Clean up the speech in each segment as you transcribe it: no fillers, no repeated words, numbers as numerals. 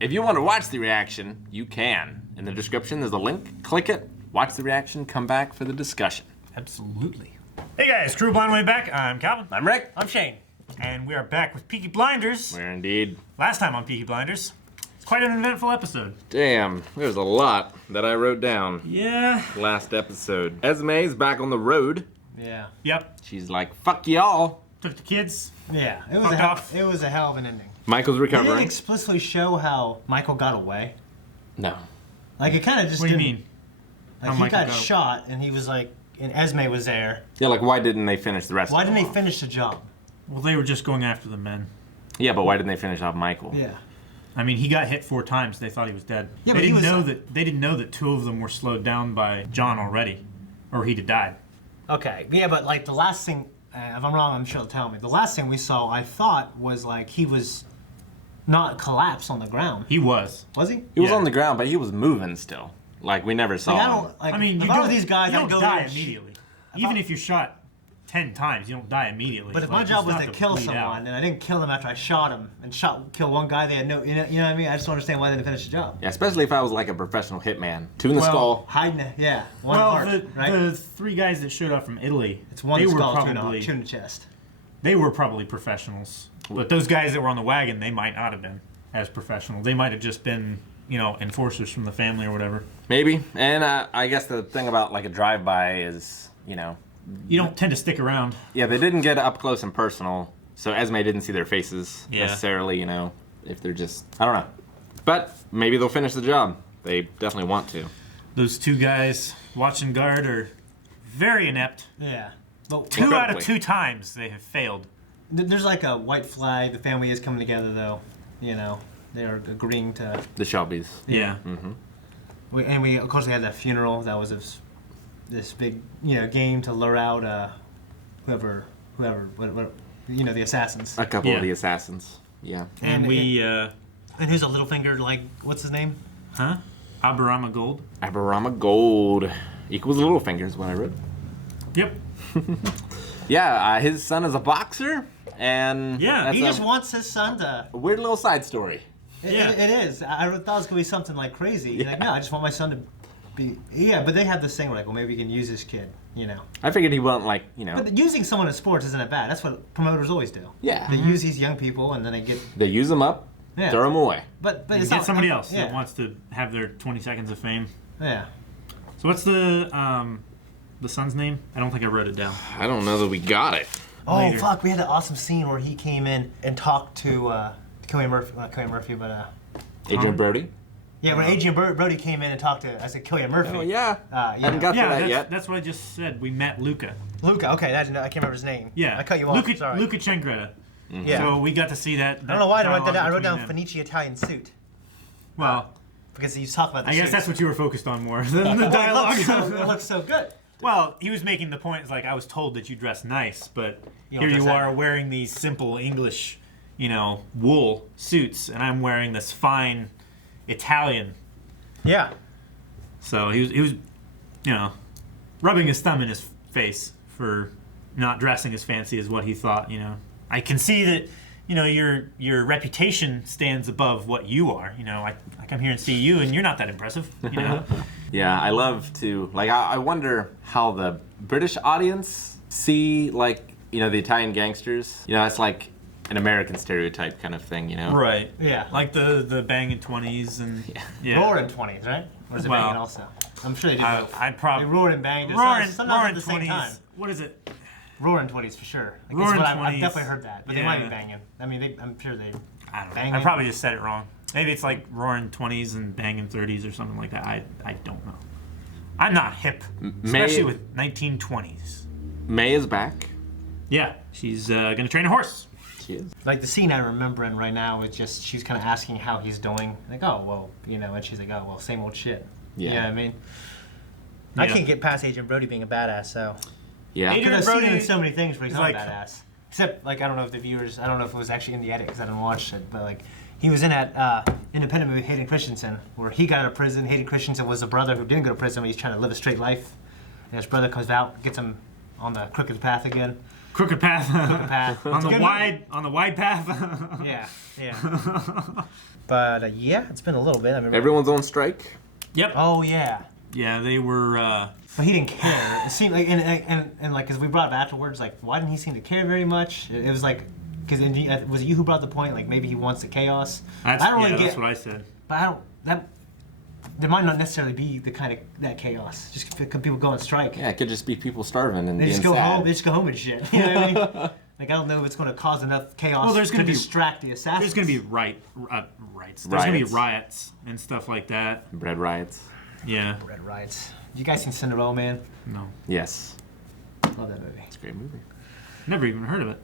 if you want to watch the reaction, you can. In the description, there's a link. Click it, watch the reaction, come back for the discussion. Absolutely. Hey guys, Crew Blind Way back. I'm Calvin. I'm Rick. I'm Shane. And we are back with Peaky Blinders. We're indeed. Last time on Peaky Blinders, it's quite an eventful episode. Damn, there's a lot that I wrote down. Yeah. Last episode. Esme's back on the road. Yeah. Yep. She's like, fuck y'all. Took the kids. Yeah. It was a hell of an ending. Michael's They didn't recovering. explicitly show how Michael got away. No. Like, it kind of just What do you didn't. mean? Like, How he Michael got got- shot, and he was like, and Esme was there. Yeah, like why didn't they finish the rest Why of didn't them they off? finish the job? Well, they were just going after the men. Yeah, but why didn't they finish off Michael? Yeah. I mean, he got hit 4 times. They thought he was dead. Yeah, they but he didn't was- know that. They didn't know that 2 of them were slowed down by John already, or he'd have died. Okay. Yeah, but like the last thing, if I'm wrong, I'm sure they'll tell me. The last thing we saw, I thought, was like he was not collapsed on the ground. He was. Was he? He was Yeah. on the ground, but he was moving still. Like we never saw Like, I him. don't. Like, I mean, if you I were don't. these guys, you I'd don't go die there and immediately. Even if you're shot 10 times, you don't die immediately. But if my Like, job it's was not to kill bleed someone, out. and I didn't kill him after I shot him, and kill one guy, they had no, you know what I mean? I just don't understand why they didn't finish the job. Yeah, especially if I was like a professional hitman. 2 in the Well, skull. hiding it, yeah, one Well, heart, right? the 3 guys that showed up from Italy, It's one they were skull, probably two in the chest. they were probably professionals. But those guys that were on the wagon, they might not have been as professional. They might have just been, enforcers from the family or whatever. Maybe. And I guess the thing about like a drive-by is, You don't tend to stick around. yeah, they didn't get up close and personal, so Esme didn't see their faces Yeah. necessarily, if they're just, I don't know. But maybe they'll finish the job. They definitely want to. Those 2 guys watching guard are very inept. Yeah. But 2 out of Incredibly. 2 times they have failed. there's like a white flag. The family is coming together, though. They are agreeing to. The Shelbys. Yeah. We of course we had that funeral. That was this big game to lure out whoever what, the assassins. A couple Yeah. of the assassins. Yeah. And we, And who's a Littlefinger? Like, what's his name? Aberama Gold. Aberama Gold equals Littlefinger is what I wrote. Yep. Yeah, his son is a boxer, and Yeah, that's He a just wants his son to. weird little side story. Yeah. It is. I thought it was gonna be something like crazy. Like, no, I just want my son to be. Yeah, but they have this thing like, well, maybe we can use this kid. I figured he wouldn't But using someone in sports isn't that bad. That's what promoters always do. Yeah. They use these young people and then they get. They use him up, Yeah. throw him away. But it's Get not somebody else Yeah. that wants to have their 20 seconds of fame. Yeah. So what's the son's name? I don't think I wrote it down. I don't know that we got it. Oh Later. fuck! We had that awesome scene where he came in and talked to Killian Murphy. Not Killian Murphy, but Adrian Brody? yeah, when Adrian Brody came in and talked to, I said Killian Murphy. Oh, yeah. Haven't got to Yeah, that yet. that's what I just said. We met Luca. Luca. Okay, I can't remember his name. Yeah. I cut you off. Luca, Sorry. Luca Cengretta. Yeah. So we got to see that. I don't know why I wrote that down. I wrote down Finish. Fenici Italian suit Well, because he's talking about the I guess suits. that's what you were focused on more than the Well, dialogue. it looks so good. Well, he was making the point, it's like, I was told that you dress nice, but You here don't you dress are that. wearing these simple English, wool suits, and I'm wearing this fine Italian. Yeah. So he was, rubbing his thumb in his face for not dressing as fancy as what he thought, I can see that, your reputation stands above what you are. I come here and see you, and you're not that impressive, Yeah, I love to, I wonder how the British audience see, the Italian gangsters. That's like an American stereotype kind of thing, Right. Yeah. Like the banging 20s and yeah. Roaring 20s, right? Or is it Well, banging also? I'm sure they do both. I'd They probably roared and banged. roaring Sometimes at the same 20s. time. What is it? Roaring 20s for sure. Like, Roaring I've 20s. definitely heard that, but they might be Yeah. banging. I mean, I'm sure they. I don't know. Banging. I probably just said it wrong. Maybe it's like roaring 20s and banging 30s or something like that. I don't know. I'm not hip, especially with 1920s. May is back. Yeah, she's gonna train a horse. She is. Like the scene I'm remembering right now is just she's kind of asking how he's doing. Like, oh well, and she's like, oh well, same old shit. Yeah. You know what I mean? I Yeah. can't get past Adrian Brody being a badass, so. Yeah. Adrian Because I've seen him in Brody so many things where he's is not like- badass. Except, I don't know if the viewers, I don't know if it was actually in the edit because I didn't watch it, but he was in that independent movie Hayden Christensen, where he got out of prison. Hayden Christensen was a brother who didn't go to prison, but he's trying to live a straight life. And his brother comes out, gets him on the crooked path again. crooked path. path. on It's a the good wide path. Yeah. But yeah, it's been a little bit. I mean, Everyone's on strike. Yep. oh yeah. Yeah, they were. But he didn't care. It seemed like, and like, as we brought up afterwards, like, why didn't he seem to care very much? It was like, because was it you who brought the point? Like, maybe he wants the chaos. That's, I don't really that's get. what I said. But I don't. That there might not necessarily be the kind of that chaos. Just because people go on strike. Yeah, it could just be people starving and They being just go sad. home. They just go home and shit. You know what I mean? Like, I don't know if it's going to cause enough chaos Well, there's to gonna be- distract the assassins. There's going to be rights. There's going to be Riots. riots and stuff like that. Bread riots. Yeah. Red Riots. You guys seen Cinderella Man? No. Yes. Love that movie. It's a great movie. Never even heard of it.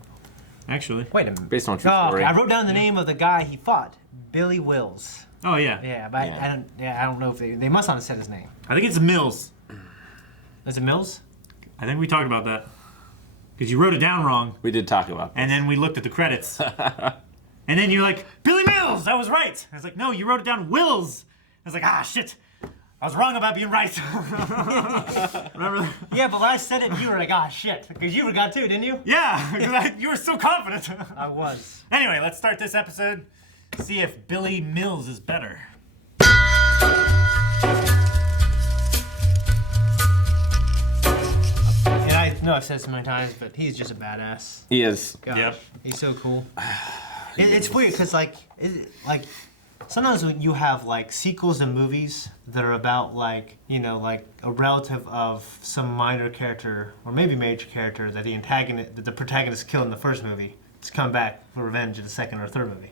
Actually. Wait a minute. Based on a true Oh, story. okay. I wrote down the name of the guy he fought. Billy Wills. Oh yeah. Yeah, but Yeah. I don't know if they must not have said his name. I think it's Mills. Is it Mills? I think we talked about that. Because you wrote it down wrong, We did talk about that. and then we looked at the credits. And then you're like, Billy Mills, I was right. I was like, no, you wrote it down Wills. I was like, ah, shit. I was wrong about being right. Remember? Yeah, but when I said it, you were like, ah, shit. Because you forgot too, didn't you? Yeah, because you were so confident. I was. Anyway, let's start this episode. See if Billy Mills is better. And I know I've said it so many times, but he's just a badass. He is. Gosh, Yep. He's so cool. It's weird because like sometimes when you have like sequels to movies that are about like like a relative of some minor character or maybe major character that the protagonist killed in the first movie to come back for revenge in the second or third movie.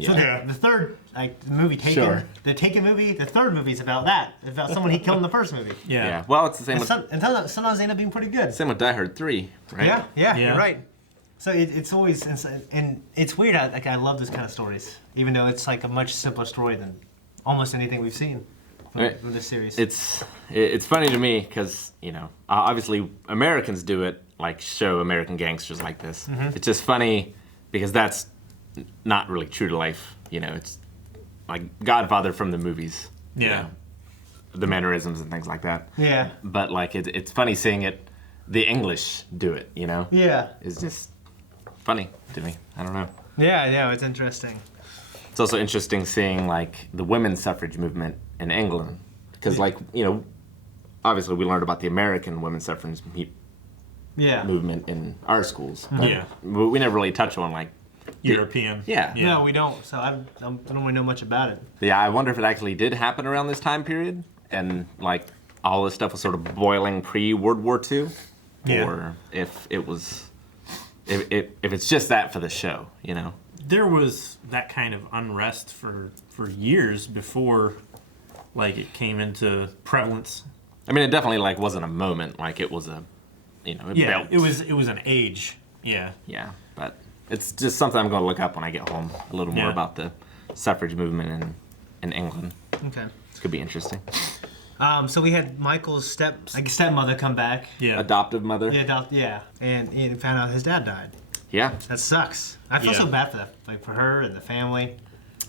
So Yeah. the third the movie Taken, Sure. the Taken movie, the third movie is about that. It's about someone he killed in the first movie. Yeah. Yeah. Well, it's the same And with sometimes they end up being pretty good. same with Die Hard 3, right? Yeah, Yeah. you're right. So it's always and it's weird. I love those kind of stories, even though it's like a much simpler story than almost anything we've seen Right. from this series. It's funny to me because obviously Americans do it, like show American gangsters like this. Mm-hmm. It's just funny because that's not really true to life. It's like Godfather from the movies. Yeah. The mannerisms and things like that. Yeah, But like it's funny seeing it, the English do it. yeah, It's just funny to me. I don't know. yeah. It's interesting. It's also interesting seeing like the women's suffrage movement in England because obviously we learned about the American women's suffrage Yeah. movement in our schools. But Yeah. we never really touch on like European. Yeah. No, we don't. So I don't really know much about it. Yeah, I wonder if it actually did happen around this time period and like all this stuff was sort of boiling pre-World War II, Yeah. or if it was if it's just that for the show. There was that kind of unrest for years before like it came into prevalence. I mean, it definitely like wasn't a moment. Like it was a it Yeah, built. it was an age. Yeah. Yeah, but it's just something I'm going to look up when I get home a little more Yeah. about the suffrage movement in England. Okay. This could be interesting. So we had Michael's stepmother come back. Yeah. Adoptive mother. Yeah, and he found out his dad died. Yeah. That sucks. I feel Yeah. so bad for that, like for her and the family.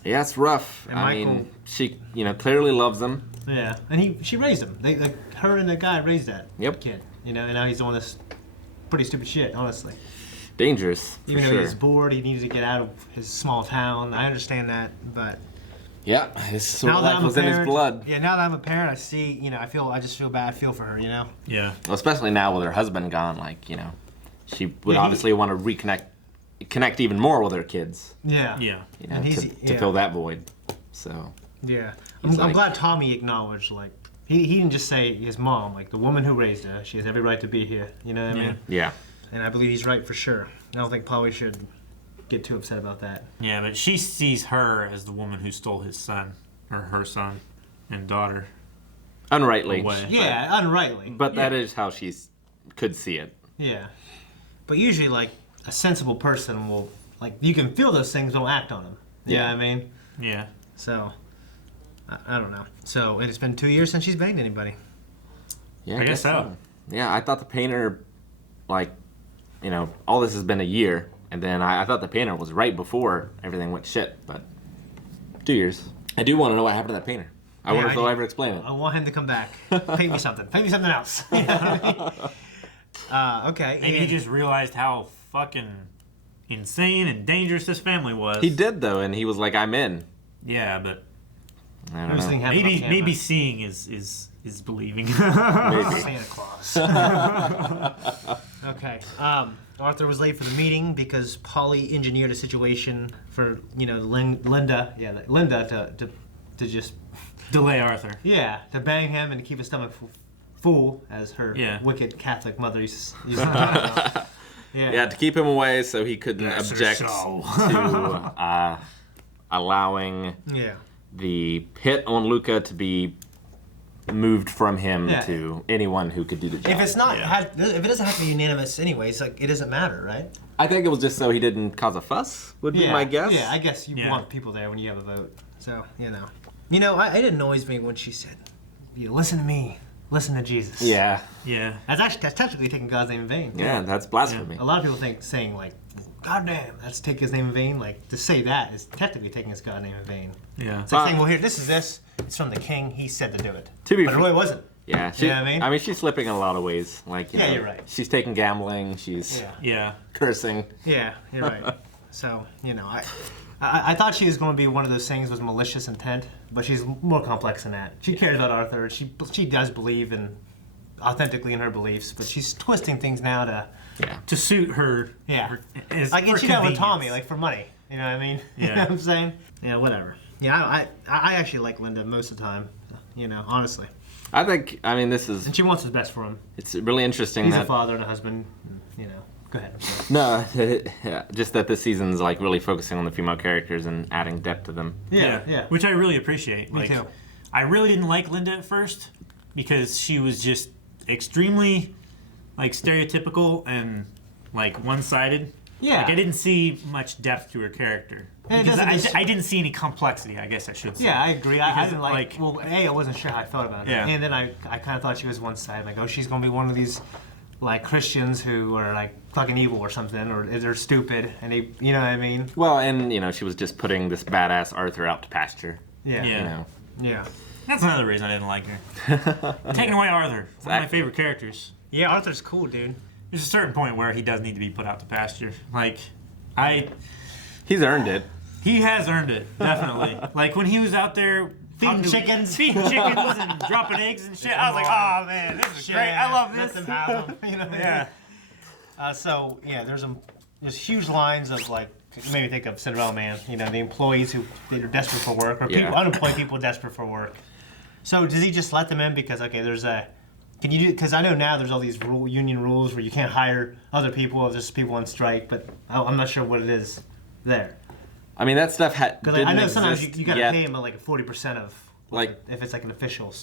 Yeah, it's rough. And I Michael- mean, she clearly loves him. Yeah, and she raised him. Her and the guy raised that Yep. kid. And now he's doing this pretty stupid shit, honestly. Dangerous, for Even though sure. he's bored, he needs to get out of his small town. I understand that, but Yeah, his sort of life was in his blood. Yeah, now that I'm a parent, I see. I just feel bad. I feel for her. Yeah. Well, especially now with her husband gone, like she would Yeah, he- obviously want to connect even more with her kids. Yeah. Yeah. And he's to fill that void. So Yeah. He's I'm like- glad Tommy acknowledged he didn't just say his mom, like the woman who raised her. She has every right to be here. You know what I mean? yeah, And I believe he's right for sure. I don't think Polly should get too upset about that. Yeah, but she sees her as the woman who stole his son, or her son and daughter. unrightly. Away. Yeah, unrightly. But that is how she could see it. Yeah. But usually, like, a sensible person will, like, you can feel those things, don't act on them. You know Yeah. what I mean? Yeah. So, I don't know. So, and it's been 2 years since she's banged anybody. Yeah, I guess so. Yeah, I thought the painter, like, all this has been a year, and then I thought the painter was right before everything went shit, but 2 years. I do want to know what happened to that painter. I wonder if they'll ever explain it. I want him to come back. Paint me something. Paint me something else. You know what I mean? Okay. Maybe he just realized how fucking insane and dangerous this family was. He did though, and he was like, "I'm in." Yeah, but I don't know. maybe seeing is believing. Maybe. Santa Claus. Okay. Arthur was late for the meeting because Polly engineered a situation for Linda to just Delay Arthur. to bang him and to keep his stomach full, as her wicked Catholic mother used to talk about. Yeah, to keep him away so he couldn't object to allowing the hit on Luca to be moved from him to anyone who could do the job. If it's not, if it doesn't have to be unanimous, anyways, like it doesn't matter, right? I think it was just so he didn't cause a fuss. Would be my guess. Yeah, I guess you want people there when you have a vote. So it annoys me when she said, "You listen to me, listen to Jesus." Yeah. That's technically taking God's name in vain. Yeah, that's blasphemy. A lot of people saying like, "God damn, that's take His name in vain." Like to say that is technically taking His God name in vain. Yeah. It's like saying, "Well, here, this is this. It's from the King. He said to do it." To be but it really wasn't. Yeah, You know what I mean? she's slipping in a lot of ways. Like, you're right. She's taking gambling. She's cursing. Yeah, you're right. So I thought she was going to be one of those things with malicious intent, but she's more complex than that. She cares about Arthur. She does believe authentically in her beliefs, but she's twisting things now to suit her. Yeah. Like she got with Tommy, like for money. You know what I mean? Yeah. You know what I'm saying? Yeah, whatever. Yeah, I actually like Linda most of the time. Honestly. I think, this is... And she wants what's best for him. It's really interesting He's that... a father and a husband. Go ahead. No, just that this season's like really focusing on the female characters and adding depth to them. Yeah. Which I really appreciate. Me too. I really didn't like Linda at first because she was just extremely stereotypical and one-sided. Yeah. I didn't see much depth to her character. Because I didn't see any complexity, I guess I should say. Yeah, I agree. I didn't like I wasn't sure how I felt about it. And then I kind of thought she was one-sided. Like, oh, she's going to be one of these Christians who are fucking evil or something, or they're stupid, and they, you know what I mean? Well, and she was just putting this badass Arthur out to pasture. Yeah. Yeah. That's another reason I didn't like her. Taking away Arthur, one of my favorite characters. Yeah, Arthur's cool, dude. There's a certain point where he does need to be put out to pasture. He's earned it. He has earned it, definitely. When he was out there feeding chickens and dropping eggs and shit, I was like, oh man, this is great. I love this. Let them have them. You know what I mean? There's huge lines of it made me think of Cinderella Man. The employees who are desperate for work, or unemployed people desperate for work. So does he just let them in because there's a can you do? Because I know now there's all these union rules where you can't hire other people if there's people on strike, but I'm not sure what it is there. That stuff because I know sometimes you got to pay them 40% of if it's an official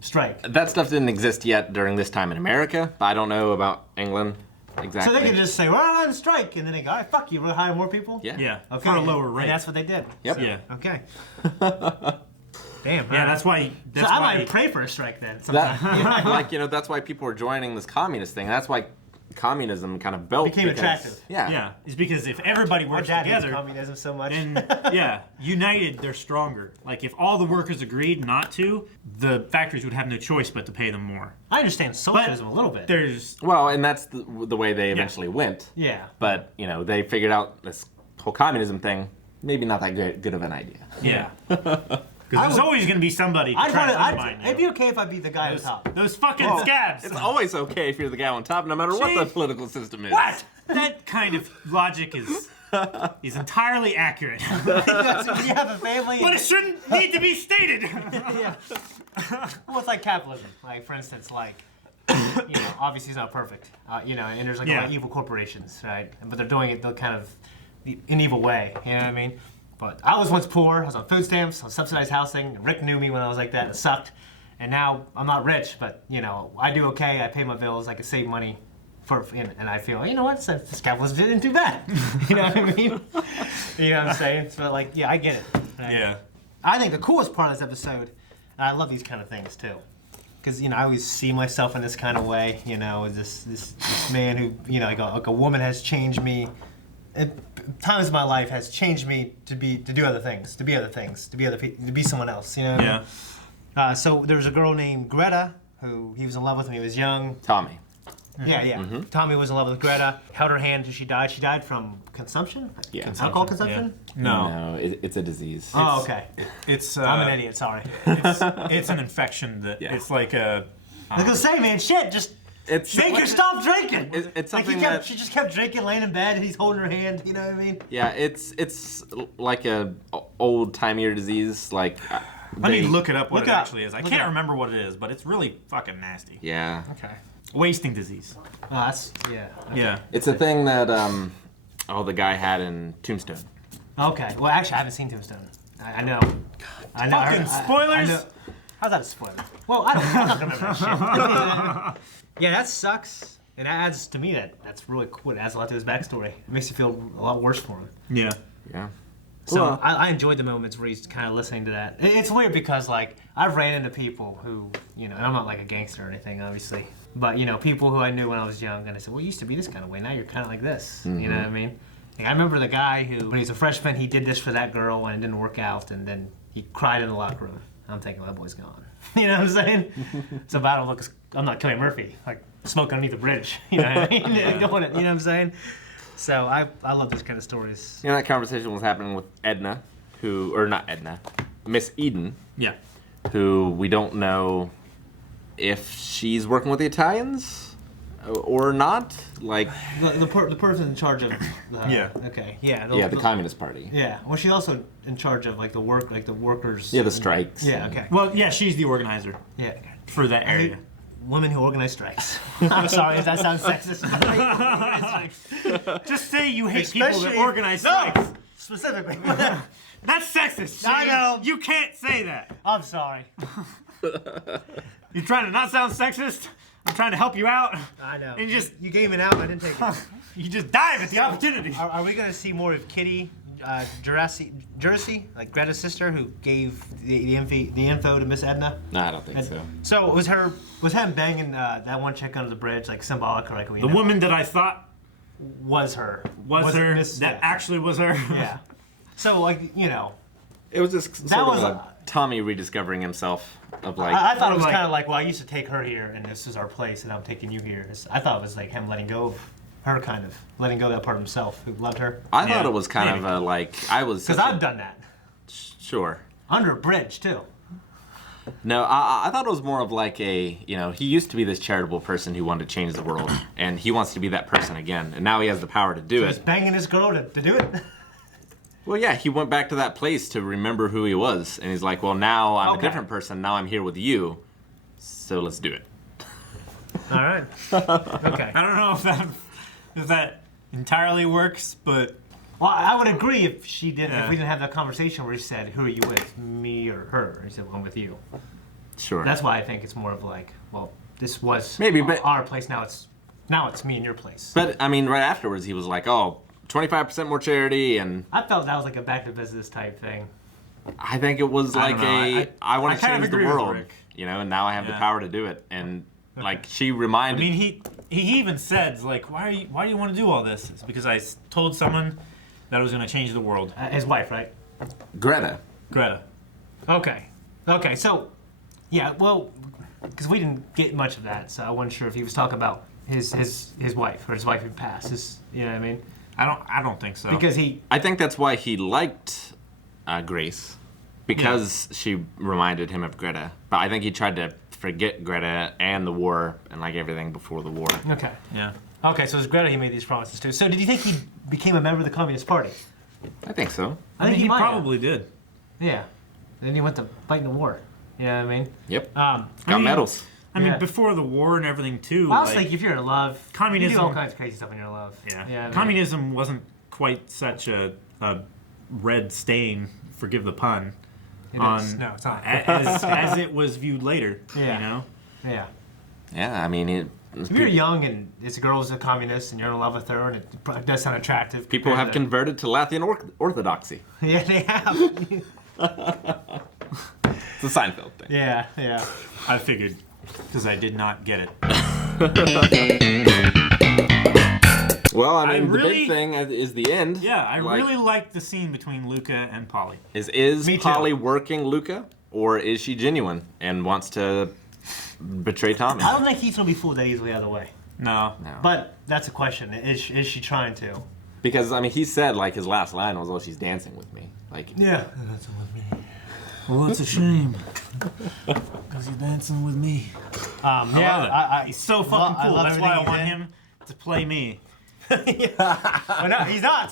strike. That stuff didn't exist yet during this time in America, but I don't know about England exactly. So they could just say, "We're on strike," and then they go, "All right, fuck you, we'll hire more people." Yeah. Okay. For a lower rate. And that's what they did. Yep. So, Yeah. Okay. Damn. Yeah, that's why. So I might pray for a strike then. Sometime. That's why people are joining this communist thing. That's why communism kind of built became attractive. Yeah. It's because if everybody works together, communism so much. And united, they're stronger. If all the workers agreed not to, the factories would have no choice but to pay them more. I understand socialism a little bit. And that's the way they eventually went. Yeah. But they figured out this whole communism thing. Maybe not that good of an idea. Yeah. Because there's always going to be somebody to try to undermine you. It'd be okay if I'd be the guy on top. Those fucking scabs. It's always okay if you're the guy on top, no matter what the political system is. What? That kind of logic is entirely accurate. Because when you have a family... But it shouldn't need to be stated. Yeah. Well, it's like capitalism. For instance, obviously it's not perfect. And there's a lot of evil corporations, right? But they're doing it kind of an evil way. You know what I mean? But I was once poor. I was on food stamps, on subsidized housing. Rick knew me when I was like that. It sucked. And now I'm not rich, but I do okay. I pay my bills. I can save money, and I feel this capitalism didn't do bad. You know what I mean? You know what I'm saying? So I get it. Right? Yeah. I think the coolest part of this episode, and I love these kind of things too, because I always see myself in this kind of way. This man who a woman has changed me. Times in my life has changed me to do other things, to be someone else. You know what I mean? So there was a girl named Greta who he was in love with when he was young. Tommy. Yeah. Tommy was in love with Greta, held her hand until she died. She died from consumption? Yeah. Alcohol consumption? Yeah. No. No, it's a disease. Oh, okay. It's I'm an idiot, sorry. it's an infection that it's like a. I was gonna say, man, shit, just make her stop drinking. It's like something that she just kept drinking, laying in bed, and he's holding her hand. You know what I mean? Yeah, it's like a old timey disease. Like Let me look it up what Look it it up. actually is. I Look can't it up. remember what it is, but it's really fucking nasty. Yeah, Okay. Wasting disease. Oh, that's Okay. Yeah. it's a thing that the guy had in Tombstone. Okay. Well, actually, I haven't seen Tombstone. I know. I know. Fucking spoilers! I know. How's that a spoiler? Well, I'm not gonna remember that shit. Yeah, that sucks. And that adds to me that's really cool. It adds a lot to his backstory. It makes you feel a lot worse for him. Yeah. Yeah. So Well, I enjoyed the moments where he's kind of listening to that. It's weird because like I've ran into people who, and I'm not like a gangster or anything, obviously, but people who I knew when I was young, and I said, well, you used to be this kind of way. Now you're kind of like this. You know what I mean? Like, I remember the guy who, when he was a freshman, he did this for that girl and it didn't work out, and then he cried in the locker room. I'm thinking, well, that boy's gone. You know what I'm saying? So I don't look. I'm not Killian Murphy, like smoke underneath the bridge. You know what I mean? You know what I'm saying? So I love those kind of stories. that conversation was happening with Edna, Miss Eden, Yeah. who we don't know if she's working with the Italians or not. Like, The person in charge of the, Yeah. Okay. Yeah. the Communist Party. Yeah. Well, she's also in charge of like the workers. Yeah, the strikes. Yeah. Okay. Well, yeah, she's the organizer Yeah. for that area. Women who organize strikes. I'm sorry if that sounds sexist. Just say you hate people that Especially- organize No! strikes. Specifically. That's sexist. I know. You can't say that. I'm sorry. You're trying to not sound sexist. I'm trying to help you out. I know. And you gave it out. I didn't take it. You just dive at the opportunity. Are we gonna see more of Kitty, Jersey, like Greta's sister, who gave the info to Miss Edna? No, I don't think so. So was him banging that one chick under the bridge like symbolic, or like The woman that I thought was her? was her, Miss- that yeah. actually was her. Yeah. So like It was just That sort was of a Tommy rediscovering himself of like. I thought it was like- kind of like, well, I used to take her here, and this is our place, and I'm taking you here. I thought it was like him letting go of her, kind of letting go of that part of himself who loved her. I Yeah, thought it was kind maybe. of a like I was. Because such a- I've done that Sure. under a bridge too. No, I thought it was more of like a, he used to be this charitable person who wanted to change the world, and he wants to be that person again, and now he has the power to do Just it. banging this girl to do it. Well, yeah, he went back to that place to remember who he was, and he's like, well, now I'm Okay. a different person, now I'm here with you, so let's do it. All right. Okay. I don't know if that entirely works, but Well, I would agree if she didn't. Yeah. If we didn't have that conversation where he said, "Who are you with, me or her?" He said, well, "I'm with you." Sure. That's why I think it's more of like, well, this was Maybe, but- our place. Now it's me and your place. But, I mean, right afterwards, he was like, oh, 25% more charity, and I felt that was like a back to business type thing. I think it was I like don't know. I want I to kind of change the agree with world, Rick. and now I have the Yeah. power to do it, and, like, she I reminded mean, he even said like, why do you want to do all this? It's because I told someone that I was going to change the world. His wife, right? Greta. Greta. Okay. So, yeah. Well, because we didn't get much of that, so I wasn't sure if he was talking about his wife or his wife who passed. You know what I mean? I don't think so. Because he. I think that's why he liked Grace, because she reminded him of Greta. But I think he tried to forget Greta and the war and like everything before the war. Okay. Yeah. Okay. So it's Greta he made these promises to. So did you think he became a member of the Communist Party? I think so. I think he might have. probably did. Yeah. Then he went to fight in the war. You know what I mean? Yep. Um, Got medals. I mean, Yeah. before the war and everything too. well, I was like, like, if you're in love, communism- you do all kinds of crazy stuff when you're in love. yeah. I mean, Communism wasn't quite such a red stain, forgive the pun, it on is. No, it's not. as it was viewed later. Yeah. You know. Yeah. Yeah, I mean, If you're young and this girl's a communist and you're in love with her and it does sound attractive. people have compared to- converted to Latvian orthodoxy. Yeah, they have. It's a Seinfeld thing. Yeah. I figured because I did not get it. Well, I I mean, the really- big thing is the end. Yeah, I Like, really liked the scene between Luca and Polly. Is Me too. Polly working Luca, or is she genuine and wants to betray Tommy? I don't think he's gonna be fooled that easily either way. No. But that's a question. Is she trying to? Because I mean, he said like his last line was, "Oh, she's dancing with me." Like, Yeah. That's with me. Well, that's a shame. Because he's dancing with me. Yeah. He's so fucking cool. That's why I want him to play me. Well, no, he's not.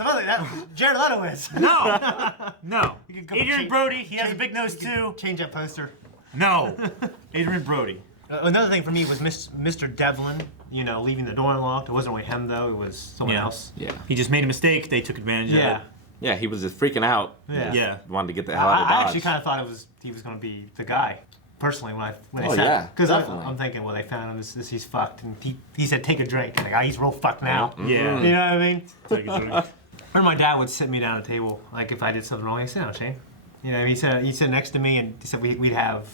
Jared Leto is. No. Adrian Brody, he has a big nose too. Change that poster. No. Adrian Brody. Another thing for me was Mr. Devlin, leaving the door unlocked. It wasn't really him, though. It was someone else. yeah, He just made a mistake. They took advantage of it. yeah, he was just freaking out. Yeah. Wanted to get the hell out of I Dodge. actually kind of thought he was going to be the guy, personally, when they Oh, said yeah, because definitely. I'm thinking, well, they found him, he's fucked, and he said, take a drink. And he's real fucked now. Yeah. You know what I mean? Take a drink. Or my dad would sit me down at the table, like if I did something wrong, he'd sit down, Shane. He'd sit next to me, and he said we'd have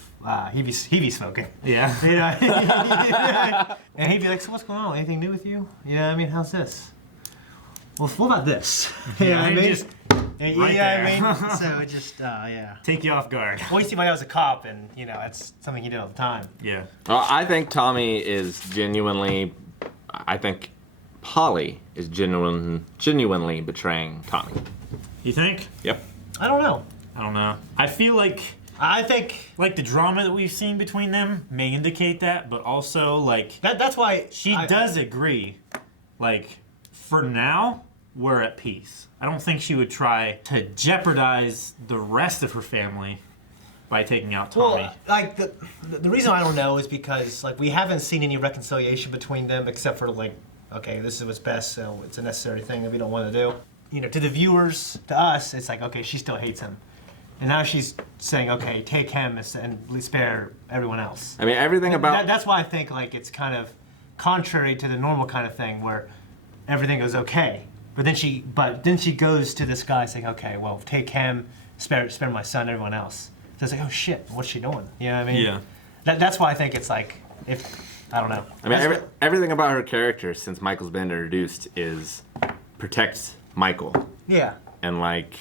he'd be smoking. Yeah. And he'd be like, so what's going on? Anything new with you? You know what I mean? How's this? Well, what about this? You know what I mean? Just right what I there. mean? So it just, yeah. take you off guard. Well, you see, my dad was a cop, and, that's something he did all the time. Yeah. Well, I think Tommy is genuinely. I think Polly is genuinely betraying Tommy. You think? Yep. I don't know. I don't know. I feel like the drama that we've seen between them may indicate that, but also like That's why she does agree. Like for now, we're at peace. I don't think she would try to jeopardize the rest of her family by taking out Tommy. Well, like the reason I don't know is because like we haven't seen any reconciliation between them except for like, okay, this is what's best, so it's a necessary thing that we don't want to do. To the viewers, to us, it's like, okay, she still hates him. And now she's saying, okay, take him and spare everyone else. I mean, everything about. That's why I think like it's kind of contrary to the normal kind of thing where everything goes okay. But then she goes to this guy saying, okay, well, take him, spare my son, everyone else. So it's like, oh shit, what's she doing? You know what I mean? Yeah. That's why I think it's like, I don't know. I mean, everything about her character since Michael's been introduced is protect Michael. Yeah. And like,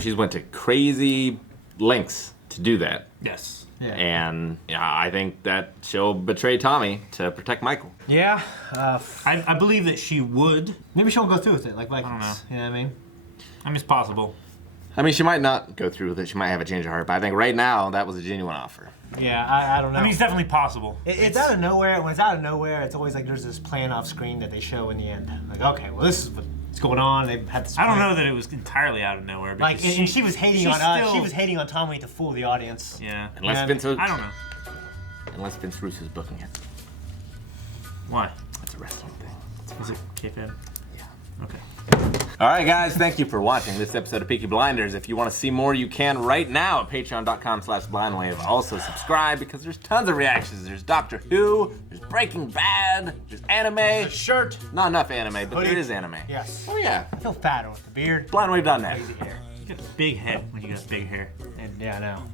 she's went to crazy lengths to do that. Yes. Yeah. And I think that she'll betray Tommy to protect Michael. Yeah. I believe that she would. Maybe she'll go through with it, like Vikings. I don't know. You know what I mean? I mean, it's possible. I mean, she might not go through with it. She might have a change of heart. But I think right now, that was a genuine offer. Yeah, I don't know. I mean, it's definitely possible. It's out of nowhere. When it's out of nowhere, it's always like there's this plan off screen that they show in the end. Like, okay, well, this is what's going on. They had this. I don't plan. know that it was entirely out of nowhere. Like, and she was hating on she's us. still- She was hating on Tommy to fool the audience. Yeah. Unless Yeah, Vince, I don't know. unless Vince Russo's booking it. Why? That's a wrestling thing. Is it kayfabe? Yeah. Okay. All right, guys, thank you for watching this episode of Peaky Blinders. If you want to see more, you can right now at patreon.com/blindwave. Also subscribe because there's tons of reactions. There's Doctor Who, there's Breaking Bad, there's anime. A shirt. Not enough anime, but Hoodie. there is anime. Yes. Oh yeah. I feel fatter with the beard. Blindwave.net. Crazy hair. You got big head when you got big hair. And yeah, I know.